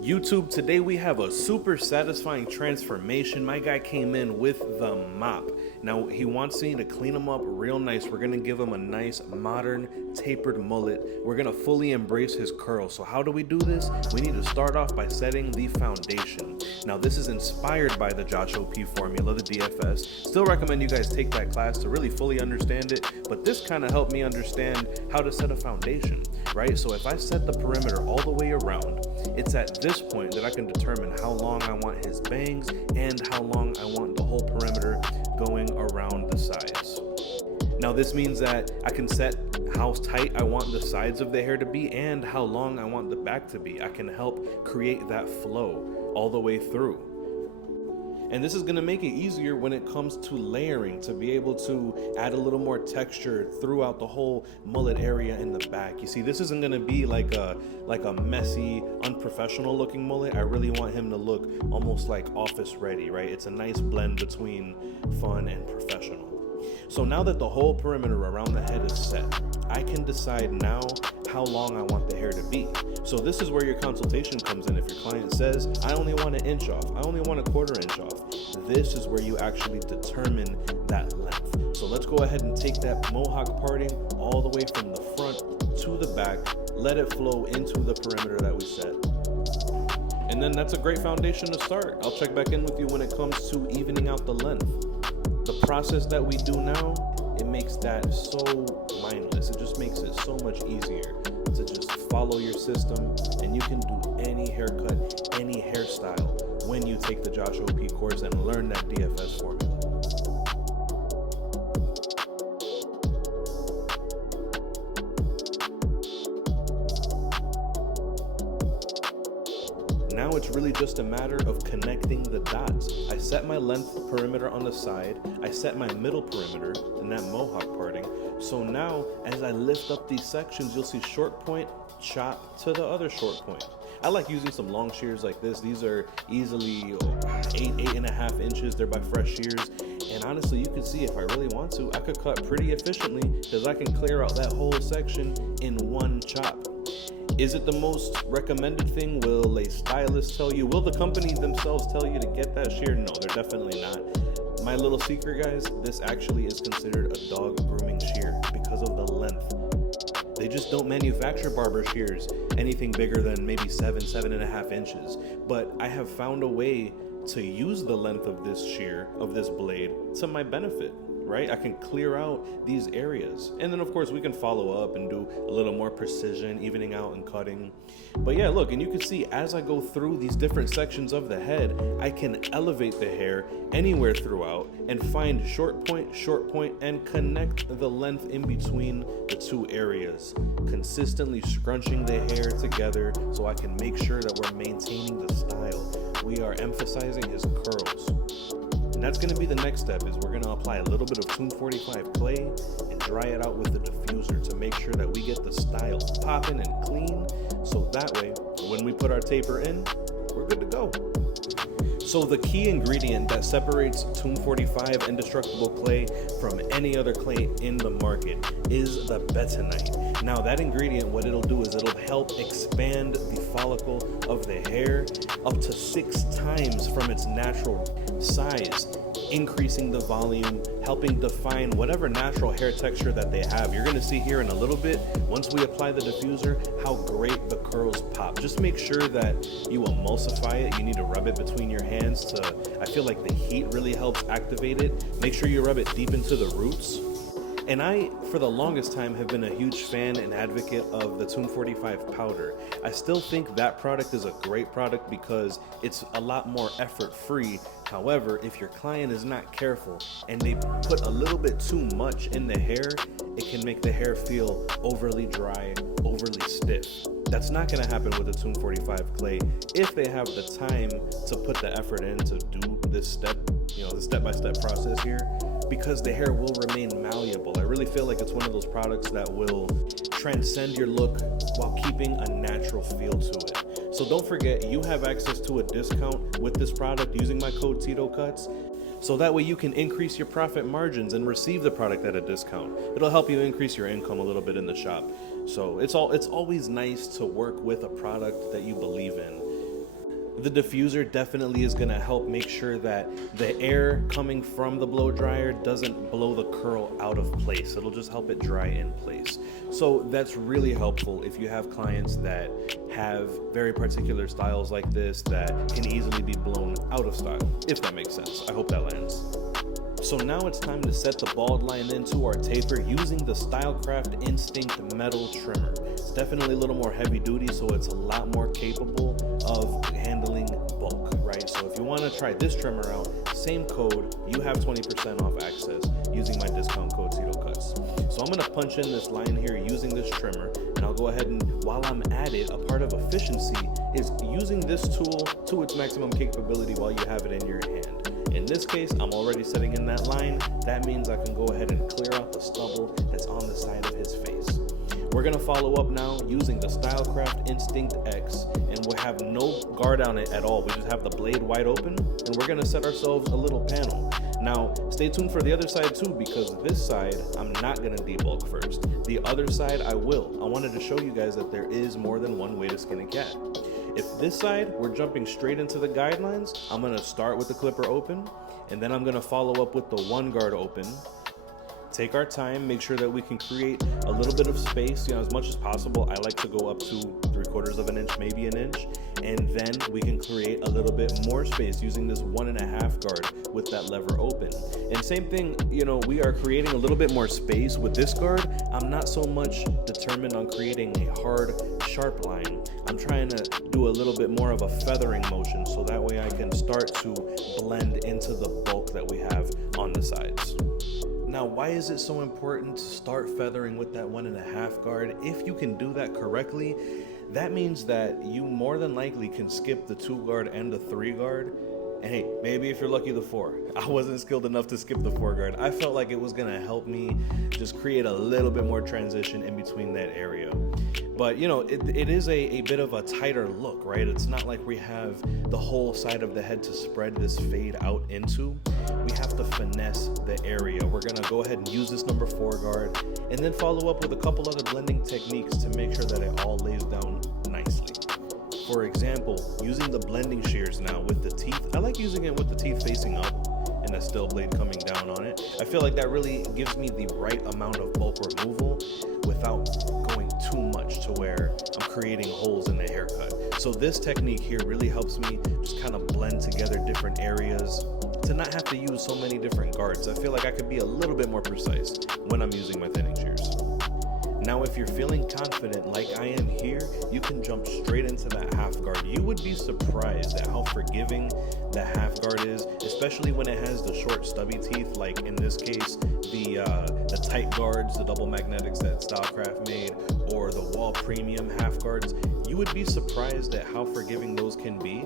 YouTube, today we have a super satisfying transformation. My guy came in with the MOP. Now he wants me to clean him up real nice. We're gonna give him a nice modern tapered mullet. We're gonna fully embrace his curls. So how do we do this? We need to start off by setting the foundation. Now this is inspired by the Josh OP formula, the DFS. Still recommend you guys take that class to really fully understand it, but this kind of helped me understand how to set a foundation, right? So if I set the perimeter all the way around, it's at this point that I can determine how long I want his bangs and how long I want the whole perimeter going around the sides. Now this means that I can set how tight I want the sides of the hair to be and how long I want the back to be. I can help create that flow all the way through. And this is gonna make it easier when it comes to layering, to be able to add a little more texture throughout the whole mullet area in the back. You see, this isn't gonna be like a messy, unprofessional looking mullet. I really want him to look almost like office ready, right? It's a nice blend between fun and professional. So now that the whole perimeter around the head is set, I can decide now how long I want the hair to be. So this is where your consultation comes in. If your client says, I only want an inch off, I only want a quarter inch off, this is where you actually determine that length. So let's go ahead and take that mohawk parting all the way from the front to the back, let it flow into the perimeter that we set. And then that's a great foundation to start. I'll check back in with you when it comes to evening out the length. The process that we do now, it makes that so mindless. It just makes it so much easier to just follow your system, and you can do any haircut, any hairstyle when you take the Josh OP course and learn that DFS formula. Now it's really just a matter of connecting the dots. I set my length perimeter on the side, I set my middle perimeter in that mohawk parting. So now as I lift up these sections, you'll see short point, chop to the other short point. I like using some long shears like this. These are easily 8.5 inches. They're by Fresh Shears. And honestly, you can see if I really want to, I could cut pretty efficiently because I can clear out that whole section in one chop. Is it the most recommended thing? Will a stylist tell you? Will the company themselves tell you to get that shear? No, they're definitely not. My little secret, guys, this actually is considered a dog grooming shear because of the length. They just don't manufacture barber shears anything bigger than maybe 7.5 inches. But I have found a way to use the length of this shear, of this blade, to my benefit. Right? I can clear out these areas. And then of course we can follow up and do a little more precision, evening out and cutting. But yeah, look, and you can see as I go through these different sections of the head, I can elevate the hair anywhere throughout and find short point, and connect the length in between the two areas, consistently scrunching the hair together so I can make sure that we're maintaining the style. We are emphasizing his curls. And that's going to be the next step, is we're going to apply a little bit of Tune 45 clay and dry it out with the diffuser to make sure that we get the style popping and clean, so that way when we put our taper in, we're good to go. So the key ingredient that separates Tune 45 Indestructible Clay from any other clay in the market is the bentonite. Now that ingredient, what it'll do is it'll help expand the follicle of the hair up to 6 times from its natural size, increasing the volume, helping define whatever natural hair texture that they have. You're gonna see here in a little bit, once we apply the diffuser, how great the curls pop. Just make sure that you emulsify it. You need to rub it between your hands I feel like the heat really helps activate it. Make sure you rub it deep into the roots. And I, for the longest time, have been a huge fan and advocate of the Tune 45 powder. I still think that product is a great product because it's a lot more effort-free. However, if your client is not careful and they put a little bit too much in the hair, it can make the hair feel overly dry, overly stiff. That's not going to happen with the Tune 45 clay if they have the time to put the effort in to do this step, the step-by-step process here, because the hair will remain malleable. I really feel like it's one of those products that will transcend your look while keeping a natural feel to it. So don't forget, you have access to a discount with this product using my code TitoCuts. So that way you can increase your profit margins and receive the product at a discount. It'll help you increase your income a little bit in the shop. So it's always nice to work with a product that you believe in. The diffuser definitely is gonna help make sure that the air coming from the blow dryer doesn't blow the curl out of place. It'll just help it dry in place. So that's really helpful if you have clients that have very particular styles like this that can easily be blown out of style, if that makes sense. I hope that lands. So now it's time to set the bald line into our taper using the Stylecraft Instinct metal trimmer. It's definitely a little more heavy duty, so it's a lot more capable of handling bulk, right? So if you want to try this trimmer out, same code, you have 20% off access using my discount code CitoCuts. So I'm going to punch in this line here using this trimmer, and I'll go ahead and while I'm at it, a part of efficiency is using this tool to its maximum capability while you have it in your hand. In this case, I'm already setting in that line. That means I can go ahead and clear out the stubble that's on the side of his face. We're gonna follow up now using the Stylecraft Instinct X, and we'll have no guard on it at all. We just have the blade wide open, and we're gonna set ourselves a little panel. Now, stay tuned for the other side too, because this side, I'm not gonna debulk first. The other side, I will. I wanted to show you guys that there is more than one way to skin a cat. If this side, we're jumping straight into the guidelines, I'm gonna start with the clipper open, and then I'm gonna follow up with the one guard open. Take our time, make sure that we can create a little bit of space, as much as possible. I like to go up to 3/4 of an inch, maybe an inch, and then we can create a little bit more space using this 1.5 guard with that lever open. And same thing, we are creating a little bit more space with this guard. I'm not so much determined on creating a hard, sharp line. I'm trying to do a little bit more of a feathering motion, so that way I can start to blend into the bulk that we have on the sides. Now, why is it so important to start feathering with that 1.5 guard? If you can do that correctly, that means that you more than likely can skip the 2 guard and the 3 guard. And hey, maybe if you're lucky, the 4. I wasn't skilled enough to skip the 4 guard. I felt like it was gonna help me just create a little bit more transition in between that area. But it is a bit of a tighter look, right? It's not like we have the whole side of the head to spread this fade out into. We have to finesse the area. We're gonna go ahead and use this number 4 guard, and then follow up with a couple other blending techniques to make sure that it all lays down nicely. For example, using the blending shears now with the teeth. I like using it with the teeth facing up and a steel blade coming down on it. I feel like that really gives me the right amount of bulk removal without going too much to where I'm creating holes in the haircut. So this technique here really helps me just kind of blend together different areas to not have to use so many different guards. I feel like I could be a little bit more precise when I'm using my thinning shears. Now, if you're feeling confident like I am here, you can jump straight into that half guard. You would be surprised at how forgiving the half guard is, especially when it has the short stubby teeth, like in this case, the tight guards, the double magnetics that Stylecraft made, or the Wall Premium half guards. You would be surprised at how forgiving those can be.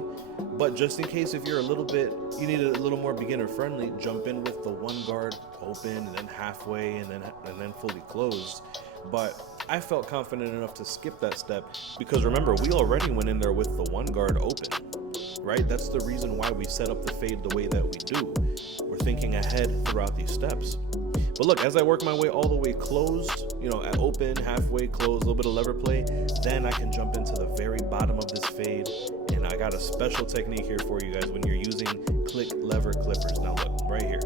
But just in case, if you're you need it a little more beginner friendly, jump in with the 1 guard open and then halfway and then fully closed. But I felt confident enough to skip that step because remember, we already went in there with the 1 guard open, right? That's the reason why we set up the fade the way that we do. We're thinking ahead throughout these steps. But look, as I work my way all the way closed, at open, halfway, closed, a little bit of lever play, then I can jump into the very bottom of this fade. And I got a special technique here for you guys when you're using click lever clippers. Now look, right here.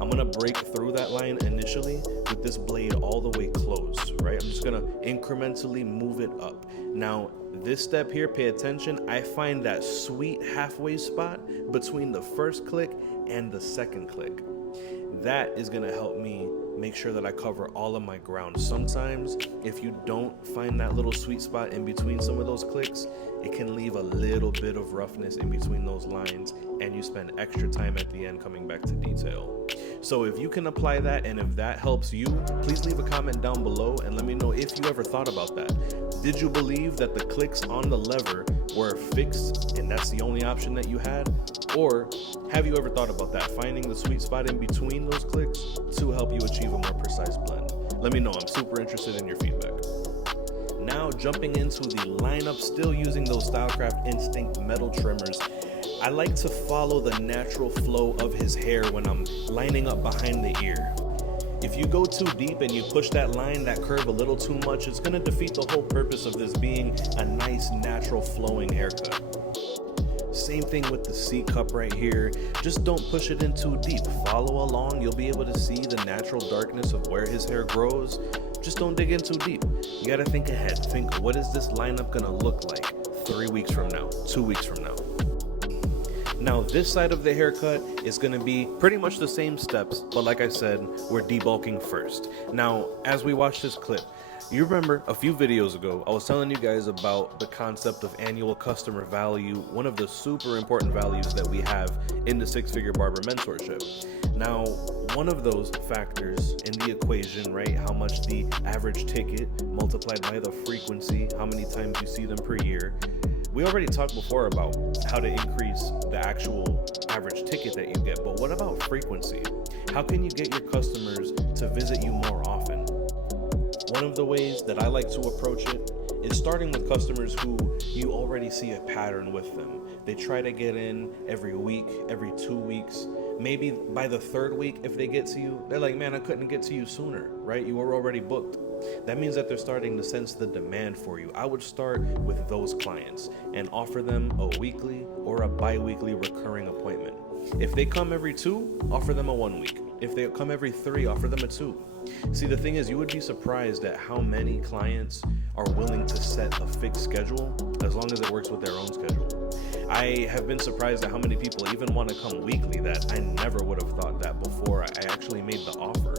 I'm gonna break through that line initially with this blade all the way closed, right? I'm just gonna incrementally move it up. Now, this step here, pay attention. I find that sweet halfway spot between the first click and the second click. That is gonna help me make sure that I cover all of my ground. Sometimes if you don't find that little sweet spot in between some of those clicks, it can leave a little bit of roughness in between those lines, and you spend extra time at the end coming back to detail. So if you can apply that, and if that helps you, please leave a comment down below and let me know if you ever thought about that. Did you believe that the clicks on the lever were fixed and that's the only option that you had? Or have you ever thought about that, finding the sweet spot in between those clicks to help you achieve a more precise blend? Let me know, I'm super interested in your feedback. Now jumping into the lineup, still using those Stylecraft Instinct metal trimmers. I like to follow the natural flow of his hair when I'm lining up behind the ear. If you go too deep and you push that line, that curve a little too much, it's gonna defeat the whole purpose of this being a nice, natural flowing haircut. Same thing with the C cup right here. Just don't push it in too deep. Follow along. You'll be able to see the natural darkness of where his hair grows. Just don't dig in too deep. You gotta think ahead. Think, what is this lineup gonna look like 3 weeks from now, 2 weeks from now? Now this side of the haircut is going to be pretty much the same steps, but like I said, we're debulking first. Now, as we watch this clip, you remember a few videos ago, I was telling you guys about the concept of annual customer value, one of the super important values that we have in the six-figure barber mentorship. Now, one of those factors in the equation, right, how much the average ticket multiplied by the frequency, how many times you see them per year. We already talked before about how to increase the actual average ticket that you get, but what about frequency? How can you get your customers to visit you more often? One of the ways that I like to approach it is starting with customers who you already see a pattern with them. They try to get in every week, every 2 weeks. Maybe by the third week, if they get to you, they're like, man, I couldn't get to you sooner, right? You were already booked. That means that they're starting to sense the demand for you. I would start with those clients and offer them a weekly or a bi-weekly recurring appointment. If they come every 2, offer them a 1 week. If they come every 3, offer them a 2. See, the thing is, you would be surprised at how many clients are willing to set a fixed schedule as long as it works with their own schedule. I have been surprised at how many people even want to come weekly that I never would have thought that before I actually made the offer.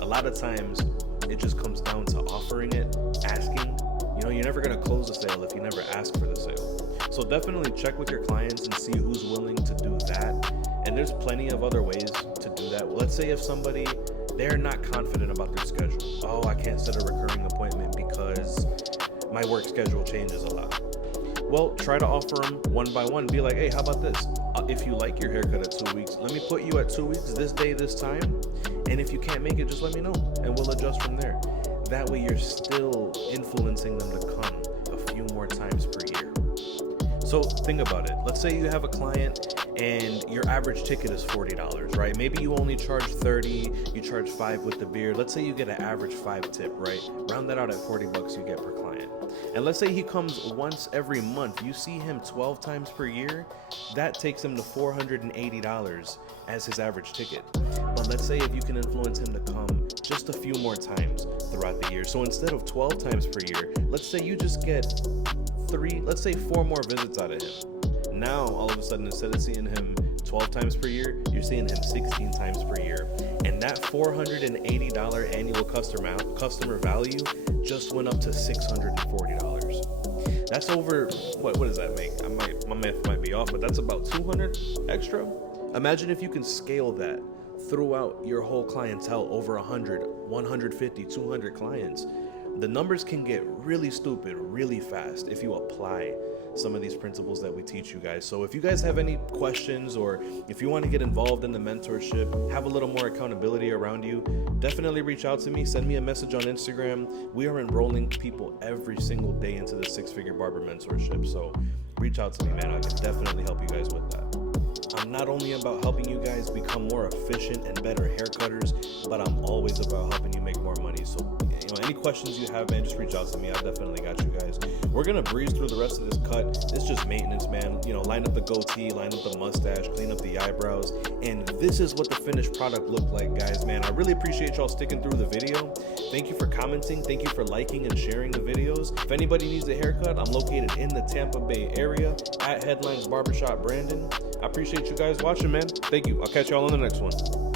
A lot of times, it just comes down to offering it, asking. You know, you're never going to close a sale if you never ask for the sale. So definitely check with your clients and see who's willing to do that. And there's plenty of other ways to do that. Let's say if somebody, they're not confident about their schedule. Oh, I can't set a recurring appointment because my work schedule changes a lot. Well, try to offer them one by one. Be like, hey, how about this? If you like your haircut at 2 weeks, let me put you at 2 weeks, this day, this time. And if you can't make it, just let me know and we'll adjust from there. That way you're still influencing them to come a few more times per year. So think about it. Let's say you have a client and your average ticket is $40, right? Maybe you only charge 30, you charge 5 with the beard. Let's say you get an average 5 tip, right? Round that out at 40 bucks you get per client. And let's say he comes once every month. You see him 12 times per year. That takes him to $480 as his average ticket. But let's say if you can influence him to come just a few more times throughout the year. So instead of 12 times per year, let's say you just get 4 more visits out of him. Now, all of a sudden, instead of seeing him 12 times per year, you're seeing him 16 times per year. And that $480 annual customer value just went up to $640. That's over, what does that make? My math might be off, but that's about 200 extra. Imagine if you can scale that throughout your whole clientele over 100, 150, 200 clients. The numbers can get really stupid really fast if you apply some of these principles that we teach you guys. So if you guys have any questions or if you want to get involved in the mentorship, have a little more accountability around you, definitely reach out to me. Send me a message on Instagram. We are enrolling people every single day into the six-figure barber mentorship. So reach out to me, man. I can definitely help you guys with that. I'm not only about helping you guys become more efficient and better hair cutters, but I'm always about helping you make more money. So, any questions you have, man, just reach out to me. I definitely got you guys. We're going to breeze through the rest of this cut. It's just maintenance, man. Line up the goatee, line up the mustache, clean up the eyebrows. And this is what the finished product looked like, guys, man. I really appreciate y'all sticking through the video. Thank you for commenting. Thank you for liking and sharing the videos. If anybody needs a haircut, I'm located in the Tampa Bay area at Headlines Barbershop Brandon. I appreciate you guys watching, man. Thank you. I'll catch y'all on the next one.